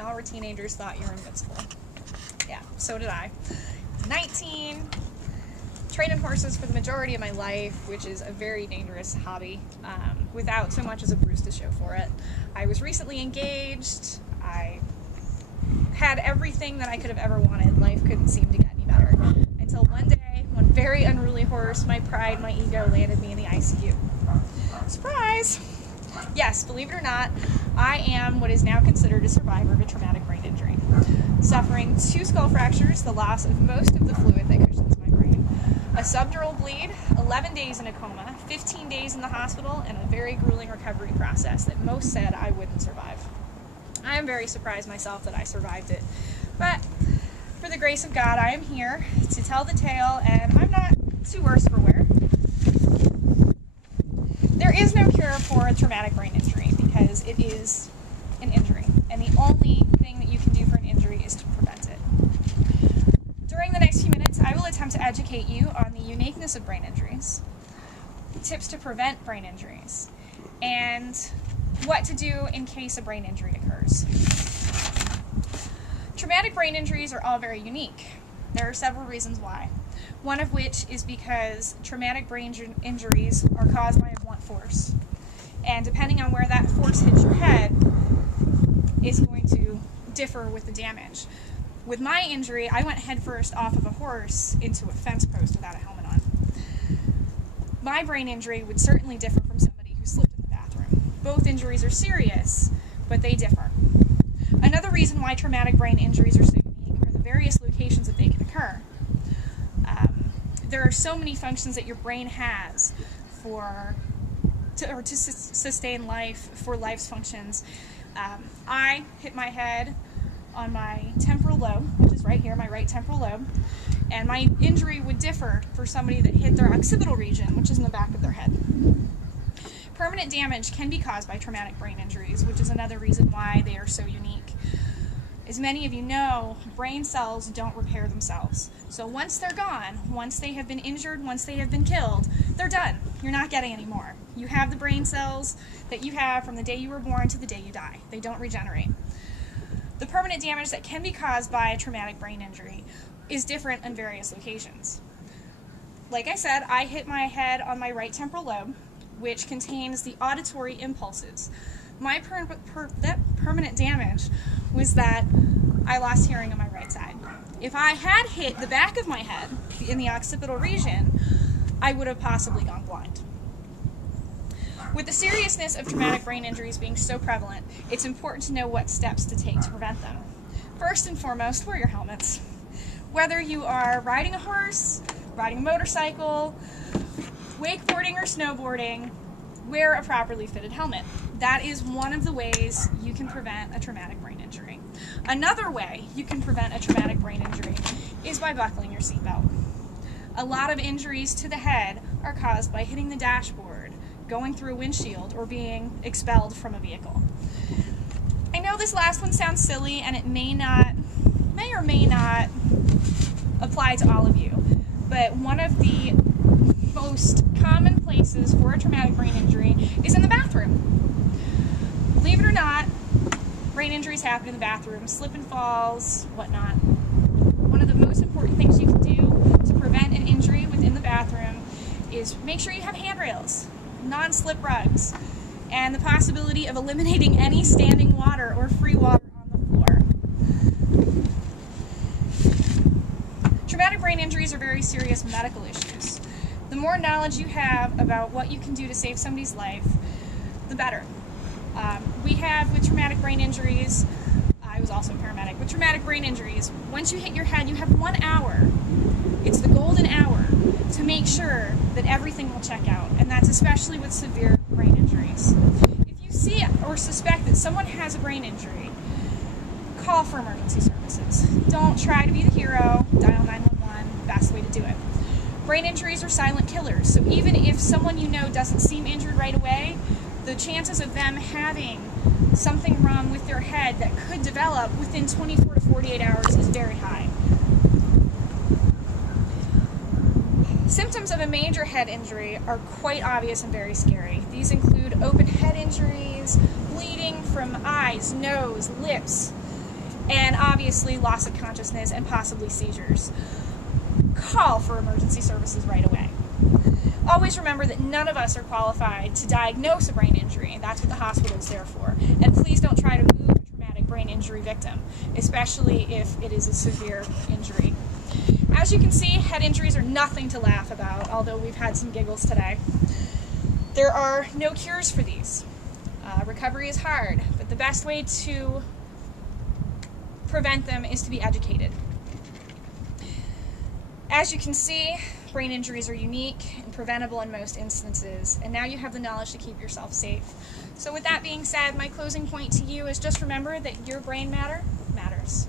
y'all were teenagers thought you were invincible. Yeah, so did I. 19, training horses for the majority of my life, which is a very dangerous hobby, without so much as a bruise to show for it. I was recently engaged. I had everything that I could have ever wanted. Life couldn't seem to get any better. Until one day, one very unruly horse, my pride, my ego, landed me in the ICU. Surprise! Yes, believe it or not, I am what is now considered a survivor of a traumatic brain injury. Suffering 2 skull fractures, the loss of most of the fluid that cushions my brain, a subdural bleed, 11 days in a coma, 15 days in the hospital, and a very grueling recovery process that most said I wouldn't survive. I am very surprised myself that I survived it, but for the grace of God, I am here to tell the tale, and I'm not too worse for wear. There is no cure for a traumatic brain injury because it is an injury, and the only thing that you can do for an injury is to prevent it. During the next few minutes, I will attempt to educate you on the uniqueness of brain injuries, tips to prevent brain injuries, and what to do in case a brain injury occurs. Traumatic brain injuries are all very unique. There are several reasons why. One of which is because traumatic brain injuries are caused by a blunt force. And depending on where that force hits your head is going to differ with the damage. With my injury, I went headfirst off of a horse into a fence post without a helmet on. My brain injury would certainly differ from somebody who slipped in the bathroom. Both injuries are serious, but they differ. Another reason why traumatic brain injuries are so unique are the various locations that they can occur. There are so many functions that your brain has to sustain life, for life's functions. I hit my head on my temporal lobe, which is right here, my right temporal lobe, and my injury would differ for somebody that hit their occipital region, which is in the back of their head. Permanent damage can be caused by traumatic brain injuries, which is another reason why they are so unique. As many of you know, brain cells don't repair themselves. So once they're gone, once they have been injured, once they have been killed, they're done. You're not getting any more. You have the brain cells that you have from the day you were born to the day you die. They don't regenerate. The permanent damage that can be caused by a traumatic brain injury is different in various locations. Like I said, I hit my head on my right temporal lobe, which contains the auditory impulses. My permanent damage was that I lost hearing on my right side. If I had hit the back of my head in the occipital region, I would have possibly gone blind. With the seriousness of traumatic brain injuries being so prevalent, it's important to know what steps to take to prevent them. First and foremost, wear your helmets. Whether you are riding a horse, riding a motorcycle, wakeboarding or snowboarding, wear a properly fitted helmet. That is one of the ways you can prevent a traumatic brain injury. Another way you can prevent a traumatic brain injury is by buckling your seatbelt. A lot of injuries to the head are caused by hitting the dashboard, going through a windshield, or being expelled from a vehicle. I know this last one sounds silly, and it may or may not apply to all of you, but one of the most common places for a traumatic brain injury is in the bathroom. Believe it or not, brain injuries happen in the bathroom, slip and falls, whatnot. One of the most important things you can do to prevent an injury within the bathroom is make sure you have handrails, non-slip rugs, and the possibility of eliminating any standing water or free water on the floor. Traumatic brain injuries are very serious medical issues. The more knowledge you have about what you can do to save somebody's life, the better. We have, with traumatic brain injuries, I was also a paramedic, with traumatic brain injuries, once you hit your head, you have 1 hour. It's the golden hour to make sure that everything will check out, and that's especially with severe brain injuries. If you see or suspect that someone has a brain injury, call for emergency services. Don't try to be the hero, dial 911, best way to do it. Brain injuries are silent killers, so even if someone you know doesn't seem injured right away, the chances of them having something wrong with their head that could develop within 24 to 48 hours is very high. Symptoms of a major head injury are quite obvious and very scary. These include open head injuries, bleeding from eyes, nose, lips, and obviously loss of consciousness and possibly seizures. Call for emergency services right away. Always remember that none of us are qualified to diagnose a brain injury, and that's what the hospital is there for. And please don't try to move a traumatic brain injury victim, especially if it is a severe injury. As you can see, head injuries are nothing to laugh about, although we've had some giggles today. There are no cures for these. Recovery is hard, but the best way to prevent them is to be educated. As you can see, brain injuries are unique and preventable in most instances, and now you have the knowledge to keep yourself safe. So with that being said, my closing point to you is just remember that your brain matter matters.